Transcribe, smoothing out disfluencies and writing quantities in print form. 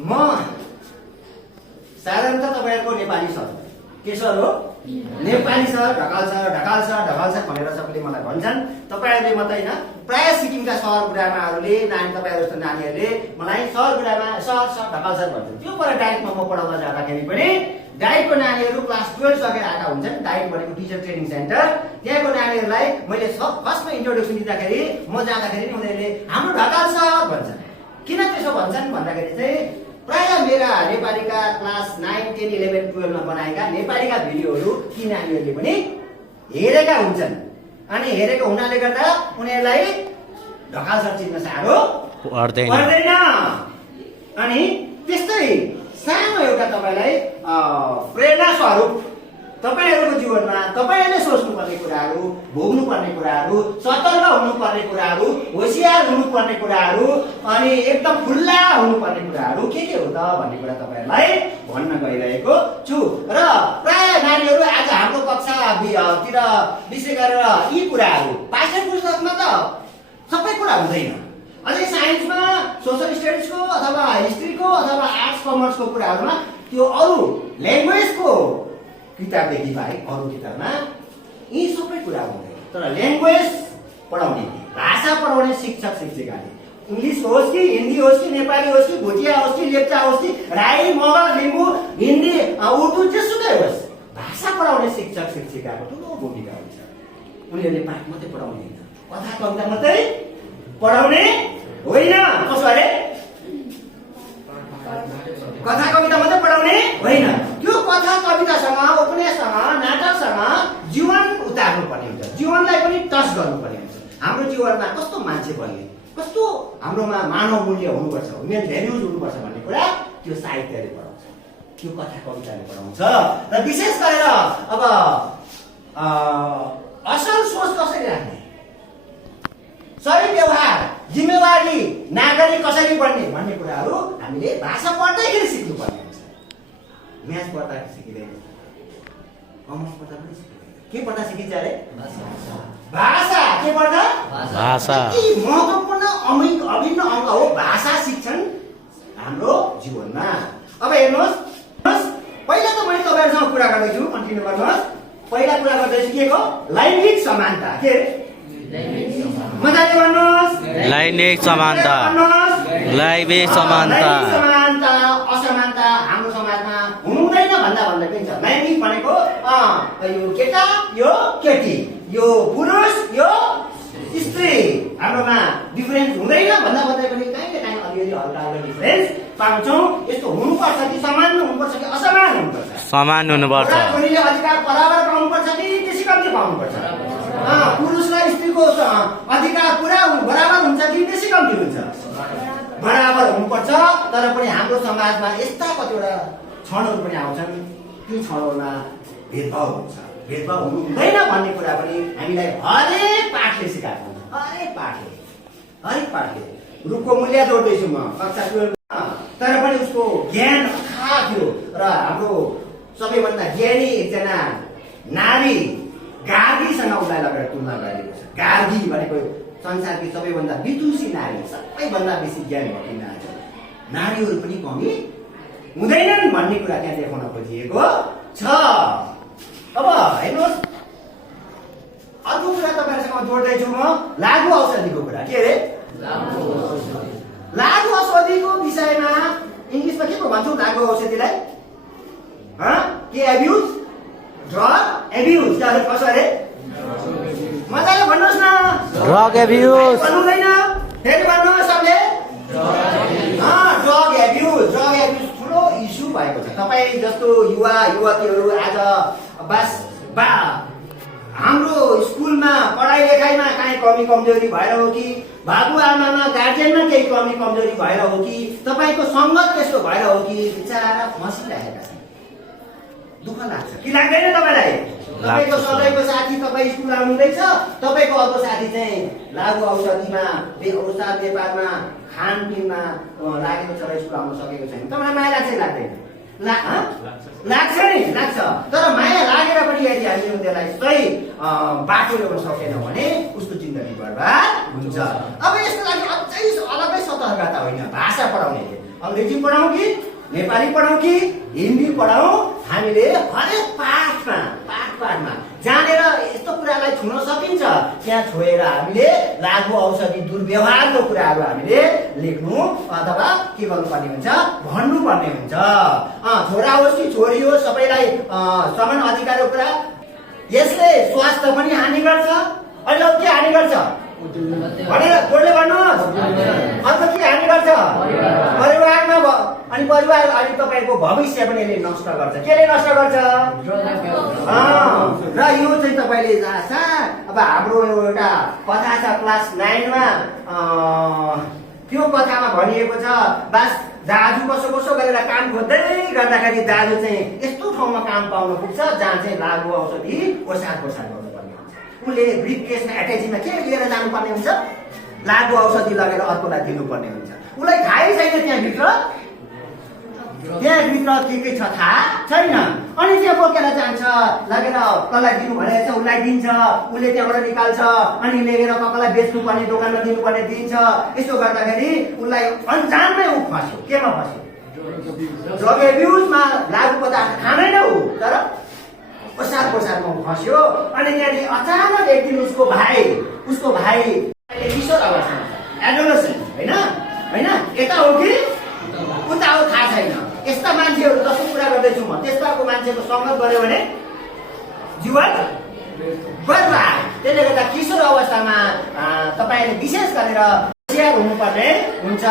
म साधारणतः तपाईँहरूको नेपाली सर के सर हो? नेपाली सर ढकाल सर भनेर सबैले मलाई भन्छन्। तपाईँहरूले मात्रै होइन, प्राय सिक्किमका सर गुरुआमाहरूले तपाईँहरू जस्तो नानीहरूले मलाई सर गुरुआमा सर ढकाल सर भन्छन्। त्यो पर डाइटमा म पढाउन जाँदाखेरि पनि डाइटको नानीहरू क्लास 12 सकेर आएका हुन्छन्। डाइट भनेको टिचर ट्रेनिङ सेन्टर, त्यहाँको नानीहरूलाई मैले फर्स्टमा इन्ट्रोडक्सन दिँदाखेरि म जाँदाखेरि नि उनीहरूले हाम्रो ढकाल सर भन्छन्। किन त्यसो भन्छन् भन्दाखेरि चाहिँ प्राय मेरा नेपालीका क्लास 9, 10, 11, 12 मा बनाएका नेपालीका भिडियोहरू ती नानीहरूले पनि हेरेका हुन्छन्। अनि हेरेको हुनाले गर्दा उनीहरूलाई ढकाल सर चिन्न साह्रो पर्दैन। अनि त्यस्तै सानो एउटा तपाईँलाई प्रेरणा स्वरूप तपाईँहरूको जीवनमा तपाईँहरूले सोच्नुपर्ने कुराहरू, भोग्नुपर्ने कुराहरू, सतर्क हुनुपर्ने कुराहरू, होसियार हुनुपर्ने कुराहरू, अनि एकदम खुल्ला हुनुपर्ने कुराहरू के हो त भन्ने कुरा तपाईँहरूलाई भन्न गइरहेको छु। र प्राय नानीहरू आज हाम्रो कक्षातिर विशेष गरेर यी कुराहरू पाठ्य पुस्तकमा त सबै कुरा हुँदैन। अझै साइन्समा, सोसल स्टडिजको अथवा हिस्ट्रीको अथवा आर्ट्स कमर्सको कुराहरूमा त्यो अरू ल्याङ्ग्वेजको किताबदेखि बाहेक अरू किताबमा यी सबै कुरा हुँदैन। तर ल्याङ्ग्वेज पढाउने, भाषा पढाउने शिक्षक शिक्षिकाले इङ्ग्लिस होस् कि हिन्दी होस् कि नेपाली होस् कि भोटिया होस् कि लेप्चा होस् कि राई, मगर, लिम्बू, हिन्दी, उर्दू जेसुकै होस्, भाषा पढाउने शिक्षक शिक्षिकाको ठुलो भूमिका हुन्छ। उनीहरूले पाठ मात्रै पढाउने होइन, कथा कविता मात्रै पढाउने होइन। कसो अरे? कथा कविता मात्रै पढाउने होइन। त्यो कथा कवितासँग, उपन्याससँग, नाटकसँग जीवन उतार्नु पर्ने हुन्छ, जीवनलाई पनि टच गर्नुपर्ने हुन्छ। हाम्रो जीवनमा कस्तो मान्छे बन्ने, कस्तो हाम्रोमा मानव मूल्य हुनुपर्छ, ह्युमन भ्याल्युज हुनुपर्छ भन्ने कुरा त्यो साहित्यले पढाउँछ, त्यो कथा कविताले पढाउँछ। र विशेष गरेर अब असल सोच कसरी राख्ने, सही व्यवहार, जिम्मेवारी नागरिक कसरी बन्ने भन्ने कुराहरू हामीले भाषा पढ्दाखेरि सिक्नुपर्ने हुन्छ। म्याथ पढ्दाखेरि सिकिँदैन, कमर्स पढ्दा पनि सिकिँदैन। के पढ्दा सिकिन्छ अरे? भाषा। के पढ्दा? भाषा। महत्त्वपूर्ण अभिन्न अङ्ग हो भाषा शिक्षण हाम्रो जीवनमा। अब हेर्नुहोस्, पहिला त मैले तपाईँहरूसँग कुरा गर्दैछु, कन्टिन्यू गर्नुहोस्। पहिला कुरा गर्दैछु के को? लैङ्गिक समानता। के मजाले भन्नुहोस्? लैङ्गिक समानता। लैङ्गिक समानता। असमानता हाम्रो समाजमा हुँदैन भन्दा पनि छ। लैङ्गिक भनेको यो केटा, यो केटी, यो पुरुष, यो स्त्री, हाम्रोमा डिफरेन्स हुँदैन भन्दा पनि कहीँ अलिअलि हल्का डिफरेन्स पाउँछौँ। यस्तो हुनुपर्छ कि समान हुनुपर्छ कि असमान हुनुपर्छ? समान हुनुपर्छ। छोरीले अधिकार बराबर पाउनुपर्छ कि त्यसै कम्ती पाउनुपर्छ? पुरुषलाई स्त्रीको अधिकार पुरा बराबर हुन्छ कि बेसी कम्ती हुन्छ? बराबर हुनुपर्छ। तर पनि हाम्रो समाजमा यस्ता कतिवटा क्षणहरू पनि आउँछन्, ती क्षणहरूमा भेदभाव हुन्छ। भेदभाव हुनु हुँदैन भन्ने कुरा पनि हामीलाई हरेक पाठले सिकाएको हुन्छ। हरेक पाठले रुखको मूल्य जोड्दैछु म कक्षा 12 मा, तर पनि उसको ज्ञान अथाह थियो। र हाम्रो सबैभन्दा ज्ञानी एकजना नारी गार्गीसँग उसलाई लगेर तुलना गरिएको छ। गार्गी भनेको संसारकी सबैभन्दा विदुषी नारी, सबैभन्दा बेसी ज्ञान भएकी नारी। नारीहरू पनि कमी हुँदैनन् भन्ने कुरा त्यहाँ देखाउन खोजिएको छ। अब हेर्नुहोस्, अर्को कुरा तपाईँहरूसँग जोड्दैछु म, लागु औषधिको कुरा। के अरे? लागु औषधिको विषयमा इङ्ग्लिसमा के पो भन्छौँ लागु औषधिलाई? के एब्युज? Drug abuse. कसो अरे? मजाले भन्नुहोस् न। Drug abuse. भन्नुहुँदैन? फेरि भन्नुहोस् सबले। ड्रग एब्युज ठुलो इस्यु भएको छ। तपाईँ जस्तो युवा युवतीहरू आज हाम्रो स्कुलमा पढाइ लेखाइमा काहीँ कमी कमजोरी भएर हो कि बाबुआमामा गार्जेनमा केही कमी कमजोरी भएर हो कि तपाईँको सङ्गत त्यस्तो भएर हो कि बिचारा फसिरहेका छन्। दुःख लाग्छ कि लाग्दैन तपाईँलाई? तपाईँको सबैको साथी तपाईँ स्कुल आउनुहुँदैछ, तपाईँको अर्को साथी चाहिँ लागु औषधिमा, औषध व्यापारमा, खानपिनमा लागेको छ र स्कुल आउन सकेको छैन। तपाईँलाई माया लाग्छ लाग्दैन? लाग्छ नि, लाग्छ। तर माया लागेर पनि यदि हामीले उनीहरूलाई सही बाटो ल्याउन सकेनौँ भने उसको जिन्दगी बर्बाद हुन्छ। अब यसको लागि अझै अलगै सतर्कता होइन, भाषा पढाउने अङ्ग्रेजी पढाउँ कि नेपाली पढाउँ कि हिन्दी पढाउँ, हामीले हरेक पाठमा जानेर यस्तो कुरालाई छुन सकिन्छ त्यहाँ छोएर हामीले लागु औषधि दुर्व्यवहारको कुराहरू हामीले लेख्नु अथवा के गर्नुपर्ने हुन्छ, भन्नुपर्ने हुन्छ। छोरा होस् कि छोरी होस् सबैलाई समान अधिकारको कुरा। यसले स्वास्थ्य पनि हानि गर्छ, अहिले के हानि गर्छ भनेर जोडले भन्नुहोस्। अन्त के हानि गर्छ परिवारमा, अनि परिवार अनि तपाईँको भविष्य पनि यसले नष्ट गर्छ। केले नष्ट गर्छ? र यो चाहिँ तपाईँले अब हाम्रो एउटा कथा छ क्लास 9मा, त्यो कथामा भनिएको छ बास दाजु कसो गरेर काम खोज्दै गर्दाखेरि दाजु चाहिँ यस्तो ठाउँमा काम पाउन पुग्छ जहाँ चाहिँ लागु औषधि ओसार गर्नुपर्ने हुन्छ। उसले ब्रिफ केसमा एट्याचीमा के लिएर जानुपर्ने हुन्छ, लागु औषधि लगेर अर्कोलाई दिनुपर्ने हुन्छ। उसलाई थाहै छैन त्यहाँभित्र के छ थाहा छैन। अनि त्यहाँ बोकेर जान्छ, लगेर कसलाई दिनु भनेर चाहिँ उसलाई दिन्छ, उसले त्यहाँबाट निकाल्छ, अनि लिएर कसलाई बेच्नुपर्ने दोकानमा दिनुपर्ने दिन्छ। यसो गर्दाखेरि उसलाई अन्जानमै ऊ फस्यो। केमा फस्यो? ड्रग एब्युजमा। लागु पदार्थ खाँदैन ऊ, तर ओसारमा ऊ फस्यो। अनि त्यहाँदेखि अचानक एक दिन उसको भाइ किशोर अवस्थामा छ, एडोलेसेन्ट होइन, यता हो कि उता हो थाहा छैन। यस्ता मान्छेहरू जस्तो कुरा गर्दैछु म, त्यस्ताको मान्छेको सङ्गत गर्यो भने जीवन बर्बाद। त्यसले गर्दा किशोर अवस्थामा तपाईँले विशेष गरेर होशियार हुनुपर्ने हुन्छ।